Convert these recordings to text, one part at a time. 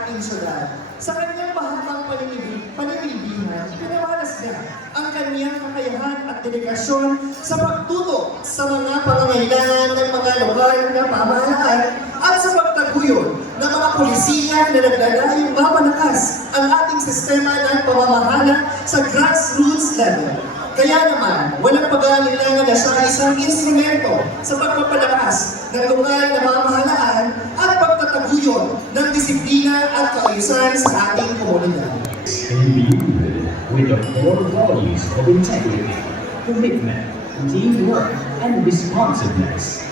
ating syudad. Sa kanyang mahabang pananilihan, pinamalas niya ang kanyang kakayahan at dedikasyon sa pagtuto sa mga pangangailangan ng mga lokal na pamahalaan at sa pagtaguyod ng mga pulisiya na naglalayong mapalakas ang ating sistema ng pamamahala sa grassroots level. Kaya naman, walang pag-aalinlangan na siya isang instrumento sa pagpapalakas ng lokal na pamahalaan at pagtataguyod ng disiplina at kaayusan sa ating komunidad. Imbued with the core values of integrity, commitment, teamwork, and responsiveness,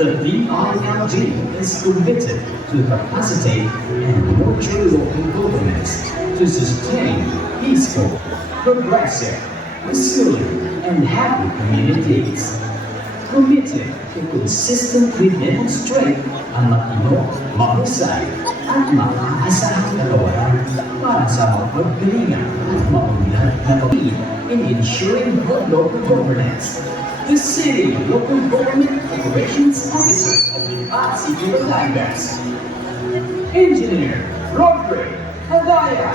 the DILG is committed to capacitate and nurture local governments to sustain peaceful, progressive, resilient, and happy communities. Committed to consistently demonstrate ang matino, mahusay, at makaasahang kagawaran para sa mapaggalingan at maunlad na pagkain in ensuring good local governance. The City Local Government Operations Officer of the City of Batangas, Engineer Roderick Hadaya.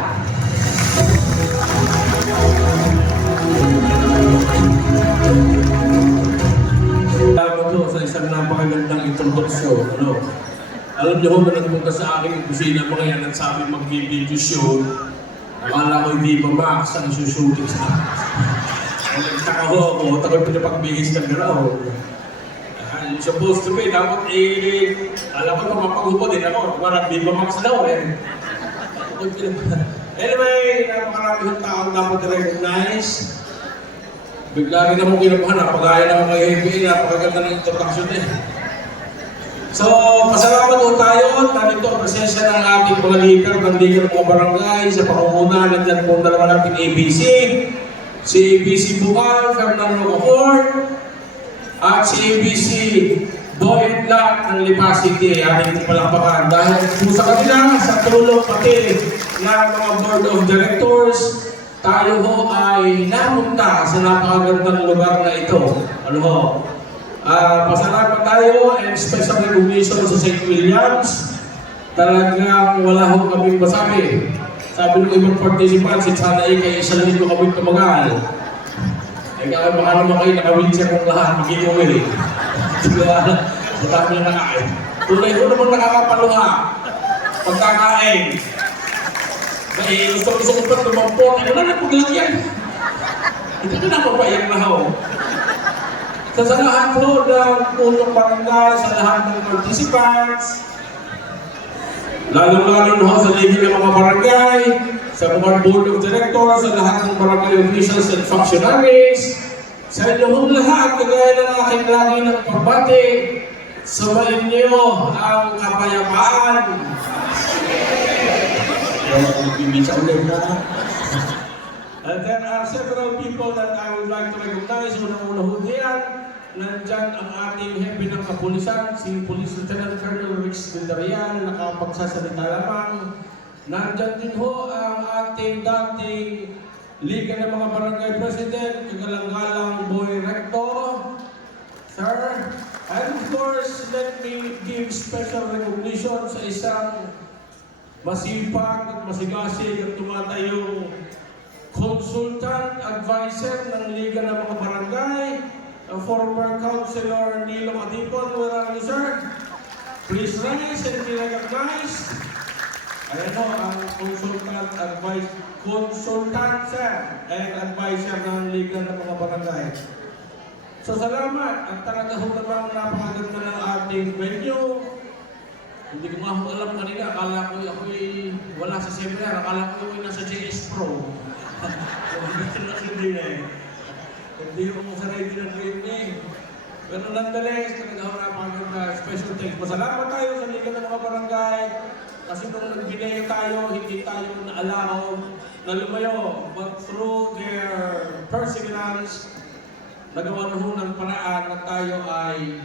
Salamat po sa isang napakagandang introduction. Alam niyo kung nagpunta sa aking kusina mga yan at sabi mag-video show, akala ko hindi pa Max ang susutik sa akin. Nagtaka ho ako, takot pinapagbihis ng garaw. Supposed to be, dapat alam ko na mapaghupo din ako, parang di pa Max daw Anyway, napakarami ng taong dapat recognize. Bigla rin akong kinabahan, napagaya na ako kay HBA, napakaganda ng introduction So, pasalamat po tayo. Nandito ang presensya ng ating mga leader, ng leader ng mga barangay, sa pangunguna, nandiyan po dalawa natin ABC, si ABC Bukal, Fernando Rocafort, at si ABC Boyd Lack ng Lipa City, ating palakpakan. Dahil po sa kanila, sa tulong pati ng mga board of directors, tayo ho ay napunta sa napakagandang lugar na ito. Pasalamat tayo and special recognition sa St. Williams. Talagang wala ho kaming masabi. Sabi ng ibang participants, sana kay isang linggo kami tumagal. Kaya baka naman kayo naka-wheelchair ng lahat, mag-inuwi. Matami na nakain. Tulay ko naman nakakapaluha. Pagkakain. Gusto ko pa tumampot. Wala na paglagyan. Hindi ko na mapayak na ho. Sa lahat po ng punong barangay, sa lahat ng participants, lalong-lalo na sa legal ng mga barangay, sa mga board of directors, sa lahat ng barangay officials and functionaries, sa inyong lahat, kagaya ng aking lagi ng pagbati, sumayin niyo ang kapayapaan. And there are several people that I would like to recognize. Unang-una ho diyan, nandyan ang ating hepe ng kapulisan, si Police Lieutenant Colonel Rix Villarreal, nakapagsasalita lamang. Nandyan din ho ang ating dating Liga ng mga Barangay President, kagalang-galang Boy Recto, sir. And of course, let me give special recognition sa isang masipag at masigasig at tumatayong consultant, advisor ng Liga ng mga Barangay, former Councilor Nilo Adipon. Where are you, sir? Please rise and be recognized. Ayan o, ang consultant, sir, and advisor ng Liga ng mga Barangay. So, salamat. At talaga ho naman napakaganda ng ating venue. Hindi ko nga alam kanina. Akala ko ako'y wala sa seminar. Akala ko ako'y nasa JS Pro. Hindi ko sanay din ang training. Pero nonetheless, talaga ho napakaganda. Special thanks. Masalamat tayo sa Liga ng mga Barangay. Kasi nung nagbinay tayo, hindi tayo naalaw na lumayo. But through their perseverance, nagawa na ho ng paraan na tayo ay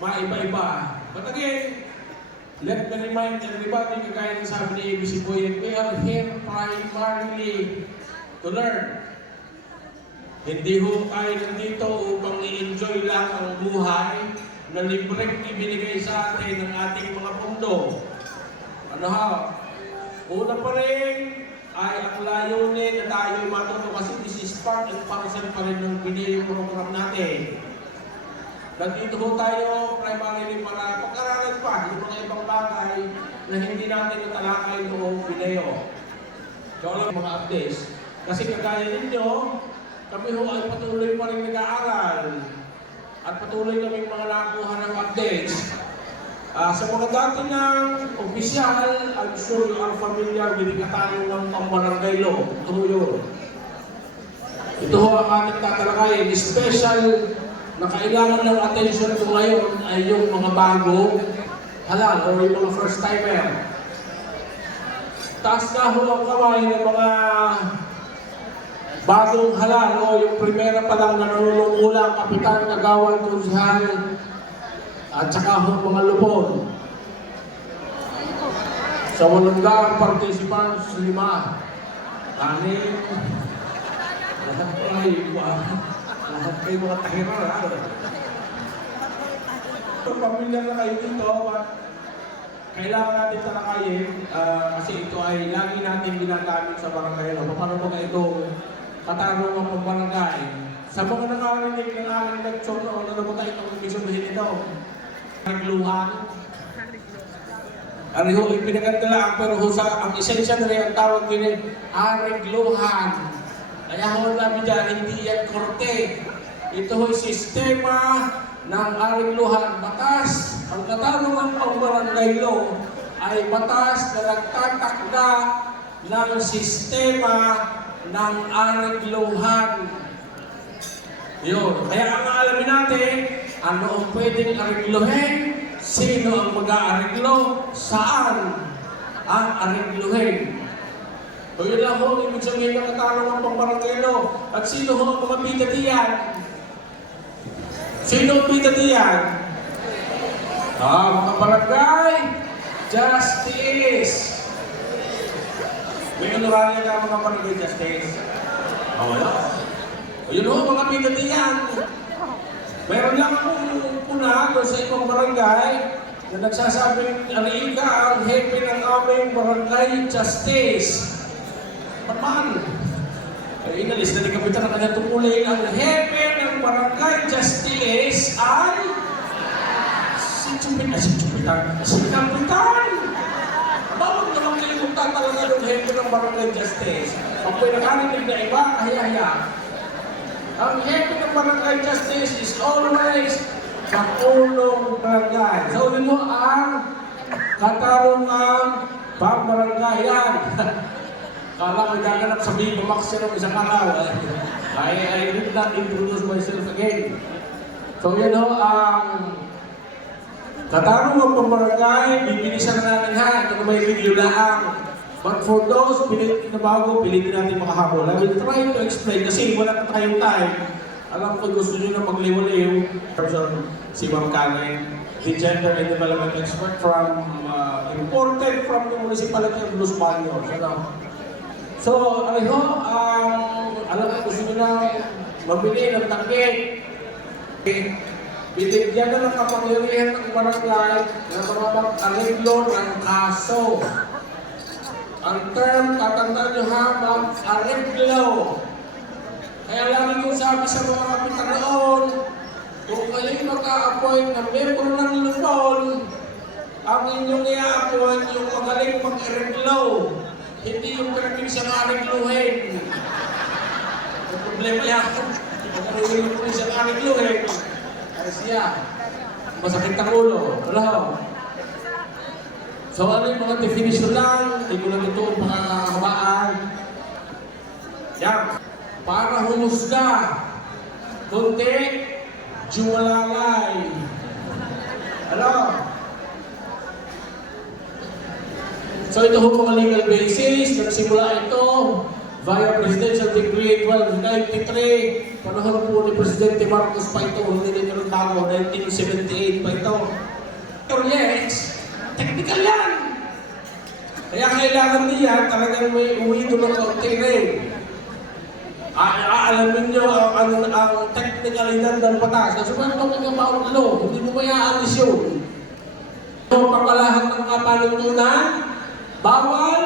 maiba-iba. But again, let me remind everybody, kagaya ng sabi ni ABC Boyd, we are here primarily to learn. Hindi ho tayo nandito upang i-enjoy lang ang buhay na libreng ibinigay sa atin ng ating mga pundo. Ano ha? Una pa rin ay ang layunin na tayo matuto kasi this is part and parcel pa rin ng video program natin. Nandito ho tayo primarily para pag-aralan pa yung mga ibang bagay na hindi natin natalakay noong video. So, alam mga updates. Kasi kagaya ninyo, kami ho ay patuloy pa rin nag-aaral at patuloy kaming mga nakuha ng updates. Sa mga dati ng opisyal, I'm sure you are familiar with the katanong ng pambarangay law. Ito ho yun. Ito ho ang ating tatalakayin. Special na kailangan ng attention ko ngayon ay yung mga bago halal o yung mga first timer. Taas na ho ang kamay ng mga bagong halal o yung primera pa lang na nanunungkulang kapitan, kagawan, konsehal, at saka ho mga lupon. Sa 800 participants, 5. Anim. Lahat po ay lahat kayo mga tahira. Pamilya na kayo dito, kailangan natin talakayin kasi ito ay lagi natin ginagamit sa barangay. Paano ba ito katarungan ng barangay? Sa mga nakarinig ng aking lecture noon, ano ba itong ibig sabihin ito? Arigluhan. Ariho, ipinaganda lang, pero ang esensya na rin ang tawag din arigluhan. Kaya ho namin dyan, hindi yan korte. Ito ho'y sistema ng arigluhan. Batas, ang katanungan pang barangay law ay batas na nagtatakda ng sistema ng arigluhan. Yun. Kaya ang alamin natin, ano ang pwedeng arigluhin, sino ang mag-aariglo, saan ang arigluhin. So yun lang ho, ibig sabihin ng katanungan pang barangay law. At sino ho ang mga bidatiyan? Sino ang bidatiyan? Mga barangay justice. May honorarium ka mga barangay justice. Wala. Yun ho, mga bidatiyan. Meron lang akong puna doon sa ibang barangay na nagsasabing ariin ka ang hepe ng aming barangay justice. Paano? Ay, inalis na ni Kapitan na kanya tungkulin ang hepe ng barangay justice ay si Kapitan. Bawag naman kayo magtatalaga ng hepe ng barangay justice. Pag pinakarinig na iba, kaya-haya. Ang hepe ng barangay justice is always Pangulong barangay. So, yun mo ang katarungan pang-barangayan. Kala ko gaganap sa Viva Max ng isang araw. I did not introduce myself again. So, yun ho ang katarungan pang-barangay. Bibilisan na natin ha. Ito na may video lang. But for those na bago, pilitin natin makahabol. I will try to explain kasi wala na tayong time. Alam ko gusto nyo na magliwaliw. Si Ma'am Karen, the gender and development expert from imported from the municipality of Los Baños. So, alam ko gusto nyo na mabili ng takip. Binigyan na ng kapangyarihan ng barangay na mag-areglo ng kaso. Ang term, tatandaan nyo ha, mag-areglo. Kaya lagi yung sabi sa mga kapitan noon, kung kayo'y mag-a-appoint na member ng lupon, ang inyong i-a-appoint yung magaling mag-areglo. Hindi yung perminsang aregluhin. Ang problema yan, kung yung perminsang aregluhin, ay siya, masakit ang ulo. Wala. So ano yung mga definition lang, hindi ko lang ito pakakabaan. Yan. Para humusga, kundi, jumalalay. Ano? So ito ho mga legal basis, nagsimula ito via Presidential Decree 1293, panahon po ni Presidente Marcos pa ito, hindi nito ng bago, 1978 pa ito. Yes, technical yan! Kaya kailangan niya talagang may uwido ng kaunti rin. Aalamin nyo ang technicalidad ng batas. Kasi kung talking about law, hindi mo mayaalis yun. Ang pangkalahan ng kapanuntunan, bawal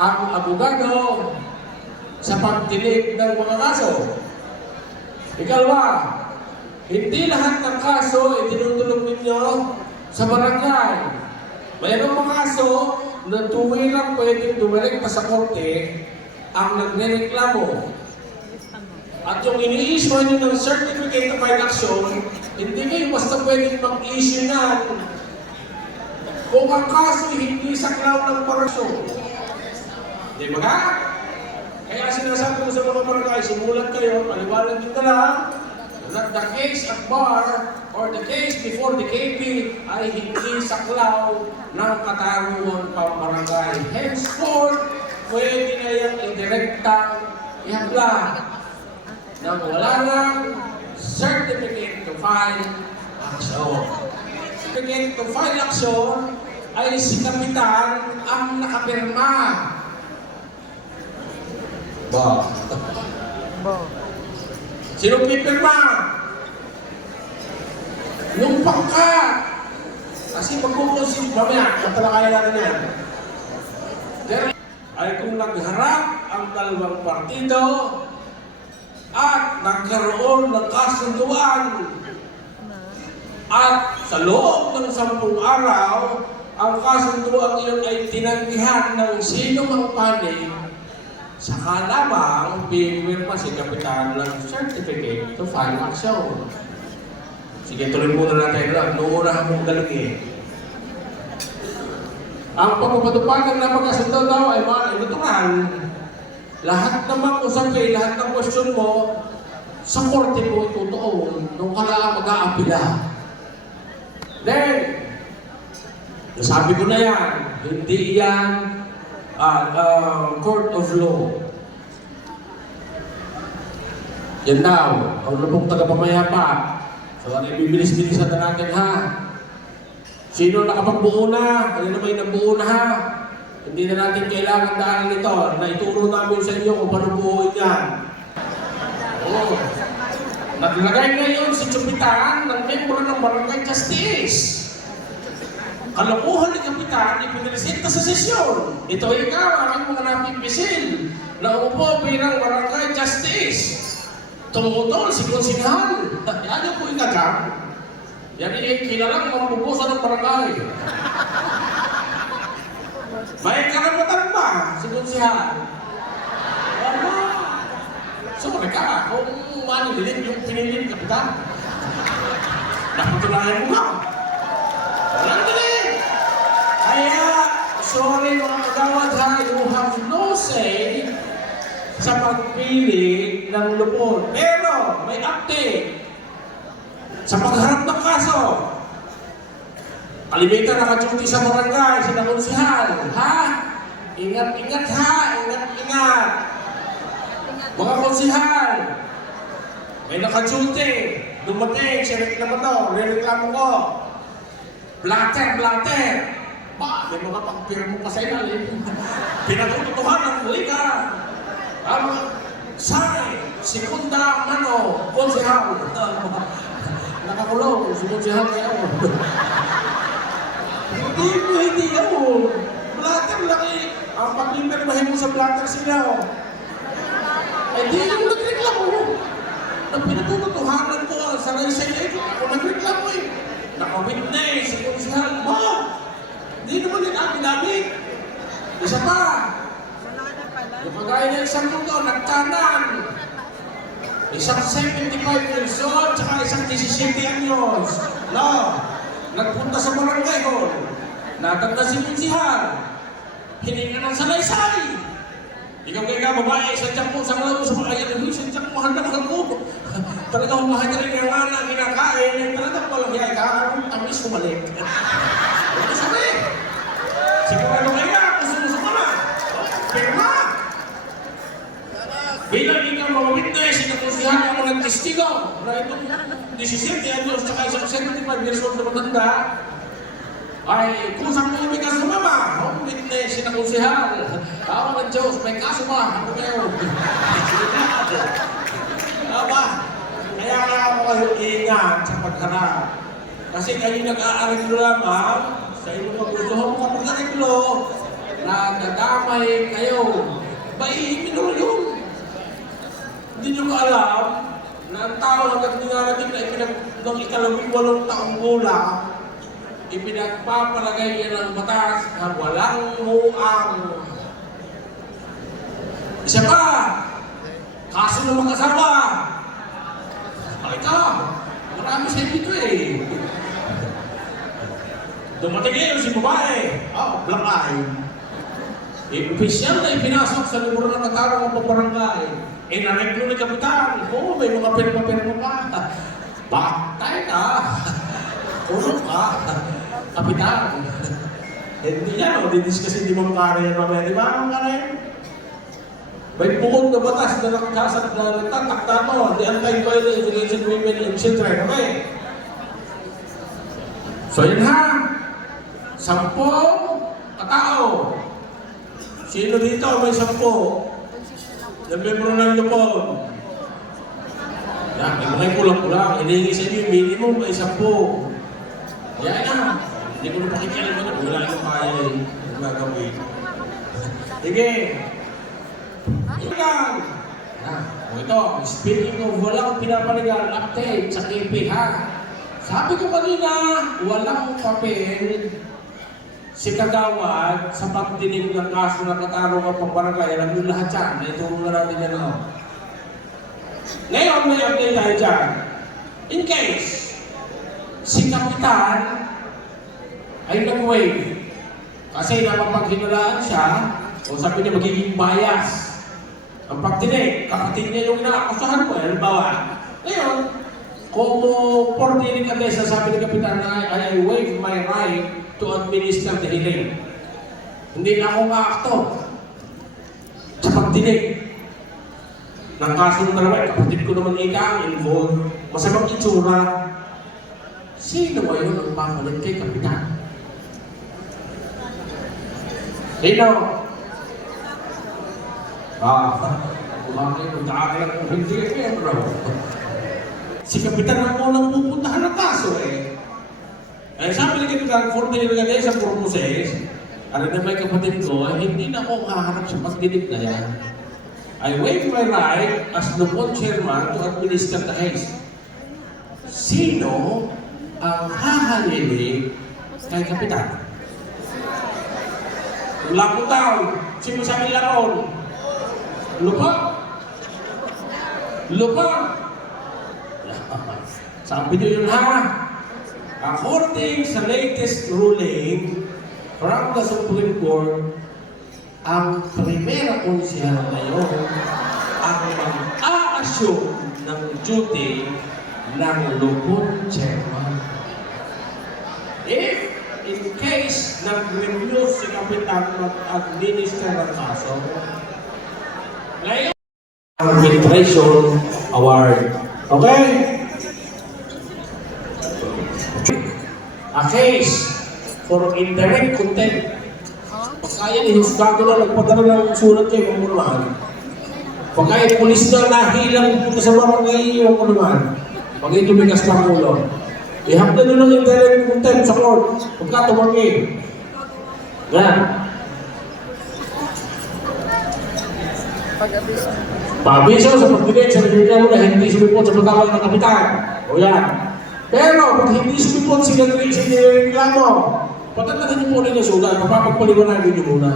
ang abogado sa pagdinig ng mga kaso. Ikalawa, hindi lahat ng kaso itinutulog ninyo sa barangay. Mayroong mga kaso na tuwirang pwedeng dumirekta sa korte ang nagrereklamo. At yung ini-issue nyo ng certificate of election, hindi kayo basta pwedeng mag-issue na kung ang kaso hindi saklaw ng parasyon. Di ba ka? Kaya sinasabi ko sa mga barangay, simulan kayo, paliwanag nyo na lang, that the case at bar or the case before the KP ay hindi saklaw ng katarungan pambarangay. Henceforth, pwede na yung indirektang ihagla nang wala ng certificate to file action. Certificate to file action ay si Kapitan ang nakapirma. Ba? Sino pipirma? Yung pangkat. Kasi magkukusin, mamaya, magtalakaya natin yan. Ay kung nagharap ang dalawang partido at nagkaroon ng kasunduan at sa loob ng 10 araw, ang kasunduan iyon ay tinanggihan ng sino mang panig, saka lamang pipirma si Kapitan ng certificate to file action. Sige, tuloy muna natin lang. Nuurahan mong galing eh. Ang pagpapatupagan na pagkasundo daw ay natural. Lahat naman usapin, lahat ng question mo, sa korte mo itutuon nung kailangan mag-aapila. Then, nasabi ko na yan, hindi yan court of law. Yan daw, ang lubong tagapamayapa. So, ano ibibilis-bilisan na natin ha? Sino nakapagbuo na? Ano naman yung nabuo na ha? Hindi na natin kailangan daanan ito. Naituro namin sa inyo kung paano buuin yan. Oo. Naglagay ngayon si Kapitan ng membro ng Barangay Justice. Kalokohan ni Kapitan, ipinilisita sa sesyon. Ito ikaw, aking mga napipisil na umupo bilang Barangay Justice. Tumutol si Konsinghal. Yan yung po ikagam. Yan yung kilalang mambubusan ng barangay. May karapatan ba si Konsinghal? Wala. Sorry ka, kung manilin yung pinili ni Kapitan. Nakatulayan mo nga. Walang galing. Kaya, sorry mga kagawad ha, you have no say sa pagpili ng lupon. Pero, may update. Sa pagharap ng kaso, kalimitan naka-duty sa barangay, sina Konsinghal. Ha? Ingat-ingat ha, ingat-ingat. Mga Konsinghal, may naka-duty. Dumating, siya naman to, re-reklamo ko. Blatter. Ba, may mga pagpirmo pa sa ilalim. Pinatututuhan ng liga. Sekunda Mano, Konsinghal. Nakakulong, si Konsinghal kayo. Hindi ako. Blatter lang eh. Ang pag-impirmahin mo sa blatter sila. Hindi ako nagreklamo. Nang pinatututuhanan ko ang saray-say ito, ako nagreklamo eh. Naka-witness si Konsinghal. Ba? Hindi naman yung amin-amin. Isa pa. Yung kagaya ng isang mundo, nagkanan. Isang 75 years old, tsaka isang 17 anyos. No, nagpunta sa barangay hall. Natanda si Konsinghal. Hininga ng salaysay. Ikaw kaya babae, sadyang po sa malaw sa mga ayan, sadyang mahal na mahal ko. Talagang mahal na rin yung anak, kinakain, talagang walang yay, kakaroon tamis kumalik. Ano sabi? Sigurado kaya, gusto ka na. Pirma! Bilang ikaw mga witness, Konsinghal ang mga testigo na itong 17 anyos at isang 75 years old na matanda ay kusang mo may kaso mama. Ang witness, Konsinghal. Tawag ng Diyos, may kaso ba? Ano kayo? Aba, kaya ako kayo ingat sa pagharap. Kasi kayo nag-aareglo lamang sa inyong magustuhan mo kapag-areglo. na dadamay kayo. Minor yun. Hindi nyo ba alam na ang tao hanggang dinarating na ng ika-18 taong gulang, ipinagpapalagay yan ng batas na walang muang. Isa pa, kaso ng mag-asawa. Ito, marami sa dito eh. Dumating ngayon si babae. Black eye. Opisyal na ipinasok sa libro ng katarong ng barangay. Nareglo ni Kapitan. May mga perma-perma pa. Patay ka. Kulong ka. Kapitan. Hindi yan, didiscuss, hindi mo makara yan mamaya. Di ba ang makara yan? May bukod na batas na nakakasap na nagtatakta mo. The Anti-Violence Against Women and Children. Okay? So yun ha. 10 katao. Sino dito may 10? Na membro ng lupon. Yan, may kulang-kulang. Hinihingi sa inyo, minimum may 10. Kaya na. Hindi ko na pakikialam na. Wala nang kaya eh. Ang gagawin. Sige. Yan. Ito, speaking of walang pinapaligan, update sa KP ha. Sabi ko kanina, walang papel si Kagawad sa pagdinig ng kaso ng katarong ng pambarangay. Alam nyo lahat yan. Naituro na natin yan ako. Ngayon, may update tayo dyan. In case, si Kapitan ay nag-wave kasi napapaghinulaan siya o sabi niya magiging bias ang pagdinig. Kapatid niya yung inaakusahan ko. Halimbawa, ngayon, kung 40 ka desa, sabi ni Kapitan na I waive my right to administer the hearing. Hindi na ako maakto sa pagdinig ng kaso ng dalawa. Kapatid ko naman ang involved. Masamang itsura. Sino ba yun ang pamalit kay Kapitan? Sino? Kumakay mo, nakakalang kung hindi kayo, bro. Si Kapitan ang unang pupuntahan ng kaso eh. Ay sabi ni Kapitan, for the sa purposes, ano na may kapatid ko, hindi na ako kaharap sa pagdinig na yan. I waive my right as Lupon Chairman to administer the case. Sino ang hahalili kay Kapitan? Lakot daw. Sino sabi lakon? Lupon? Lupon? Sabi niyo yun ha? According sa latest ruling from the Supreme Court, ang primera konsyal na yun ang mag-a-assume ng duty ng Lupon Chairman. If in case nag-refuse si Kapitan mag-administer ng kaso, ngayon, arbitration award. Okay? A case for indirect contempt. Pagkaya ni Husgado na nagpadala ng sulat kayo, huwag mo naman. Pagkaya pulis na nahilang dito sa barangay, huwag mo naman. Pagkaya tumigas ng ulo. Ihapda nyo ng indirect contempt sa court. Pagka tumangin. Yan. Pabiso sa pagdinig sa nagreklamo na hindi sumipot sa pagkawal ng Kapitan. O yan. Pero pag hindi sumipot sila nagreklamo, patatatin niyo muna yung sulat, mapapagpaliwanagin niyo muna.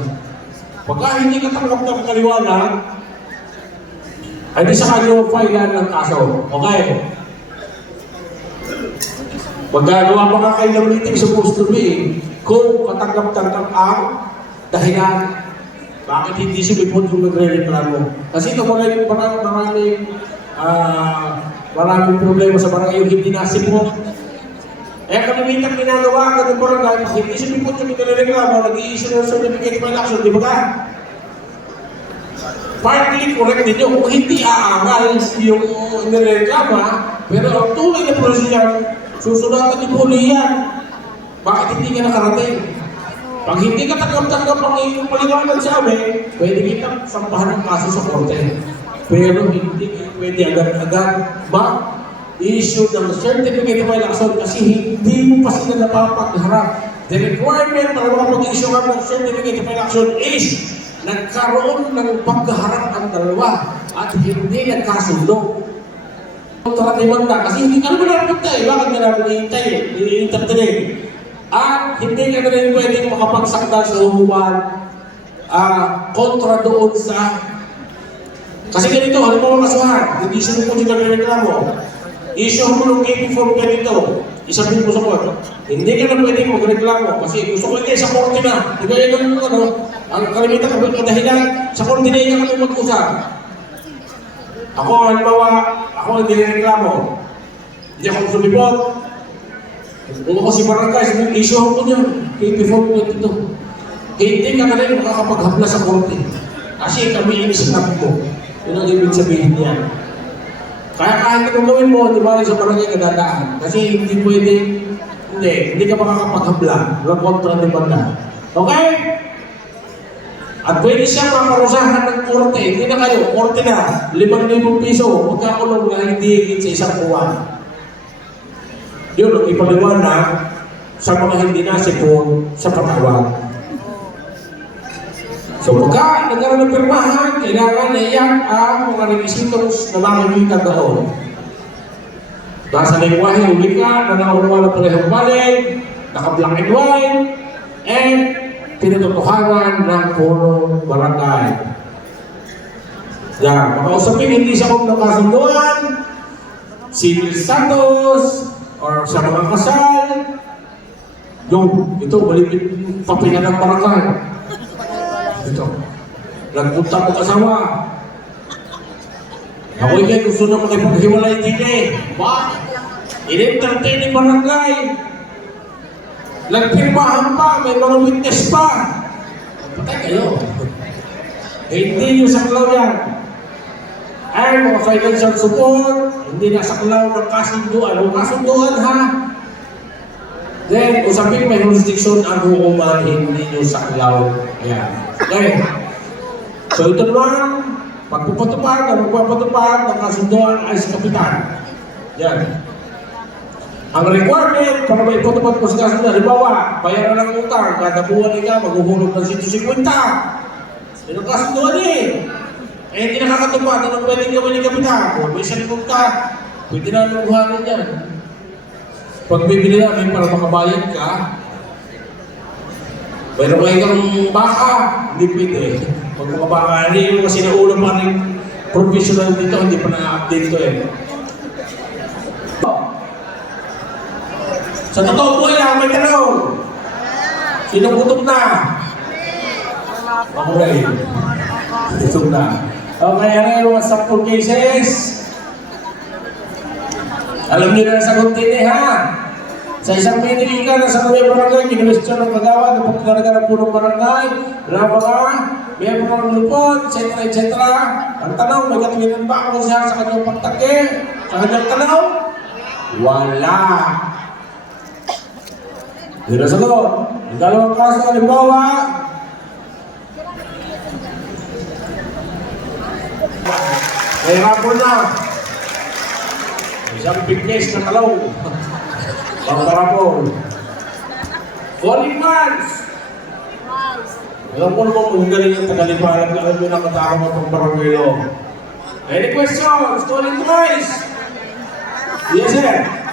Pagka hindi ka tanggap ng kaliwanag, ay di sa kanyo filean ng kaso. Okay? Magagawa pa ka kayo ng meeting supposed to be kung katanggap-tanggap ang dahilan bakit hindi sumipot yung nagre-reklamo. Kasi ito maraming problema sa barangay yung hindi nasipot. Eh kalimitan ginagawa ka ng barangay, pag hindi sumipot yung nagre-reklamo, nag-i-issue ng certificate of election, di ba ka? Partly correct din yun. Kung hindi aangal yung nire-reklama, pero ang tunay na prosedur, susunatan ni Puli yan. Bakit hindi ka nakarating? Pag hindi ka tanggap-tanggap ang iyong paliwanag sa amin, pwede kitang sampahan ng kaso sa korte. Pero hindi pwede agad-agad mag-issue ng certificate of election kasi hindi mo pa sila napapagharap The requirement para makapag-issue ka ng certificate of election is nagkaroon ng pagkaharap ang dalawa at hindi nagkasundo. Kontra demanda kasi hindi ka naman napunta eh. Bakit ka namin ihintay eh? I-entertain. At hindi ka na rin pwedeng makapagsakdal sa hukuman kontra doon sa... Kasi ganito, halimbawa kasuhan, hindi siya po yung nagreklamo. Issue mo ng KP form ganito, isabihin mo sa court. Hindi ka na pwedeng magreklamo kasi gusto ko kayo sa korte na. Di ba yun ang kalimitan dahilan sa korte na yun ka mag-usap. Ako, halimbawa, ako hindi nireklamo. Hindi ako sumipot. Kung ako si barangay, issue ko niya, KP form ganito. Hindi ka na rin makakapaghapla sa korte. Kasi kami yung isang mo. Yun ang ibig sabihin niya. Kaya kahit kung gawin mo, di ba rin sa barangay kadadaan. Kasi hindi pwede, hindi ka makakapaghabla. Walang kontra ni banda. Okay? At pwede siya makarusahan ng korte. Hindi na kayo, korte na. 5,000 piso, magkakulong na hindi higit sa isang buwan. Yun, ang ipaliwanag sa mga hindi nasipon sa patawag. So pagka nagkaroon ng pirmahan, kailangan na iyan ang mga requisitos na makikita doon. Nasa lengguwahe, wika, na naunawa ng parehong balik, naka-black and white, and pinatutuhanan ng punong barangay. Yan, makausapin hindi siya kung nakasunduan, civil status, or sa mga kasal, yung, ito, malipit papingan ng barangay. Ito. Nagpunta mo kasawa. Ako yung gusto na makipaghiwalay din eh. Ba? In-entertain ni barangay. Nagpirmahan pa, may mga witness pa. Patay kayo. Hindi yung saklaw yan. Ay, mga financial support, hindi na saklaw ng kasunduan. Ang kasunduan ha. Then, usapin may jurisdiction ang hukuman, hindi yung saklaw. Ayan. Okay. So ito naman, pagpupatupad at magpapatupad ng kasunduan ay sa kapitan. Yan. Ang requirement para may ipatupad mo sa kasunduan, halimbawa, bayaran ng utang, kada buwan ka, maghuhulog ng 150. Yan ang kasunduan eh. Eh, hindi nakakatupad, anong pwedeng gawin ng kapitan? Kung may salikot ka, pwede na nabuhanan yan. Pag bibili namin para makabayad ka, pero kung kang baka, hindi pwede. Pag mga baka, hindi yung kasi naulo pa rin professional dito, hindi pa na-update ko eh. Sa totoo po yan, may tanong. Sino gutom na? Okay. Gutom na. Okay, ano yung mga sample cases? Alam niyo na sa kuntini ha? Sa isang pinili ka na sa kami barangay, kinwestiyon ng kagawad, na pagkakaraga ng punong barangay, na mga miyembro ng lupon, etc. Ang tanong, may katuwinan ba ako siya sa kanyang pagtake? Sa kanyang tanong? Wala. Hindi na sagot. Ang dalawang kaso, halimbawa, may rapor na. Isang pigmes na kalaw. Pang-rapor. Falling months. Alam ko naman kung galing ang tagalipalan na alam mo na katakot ng pang-barangay law. Any questions? Falling twice. Yes, sir.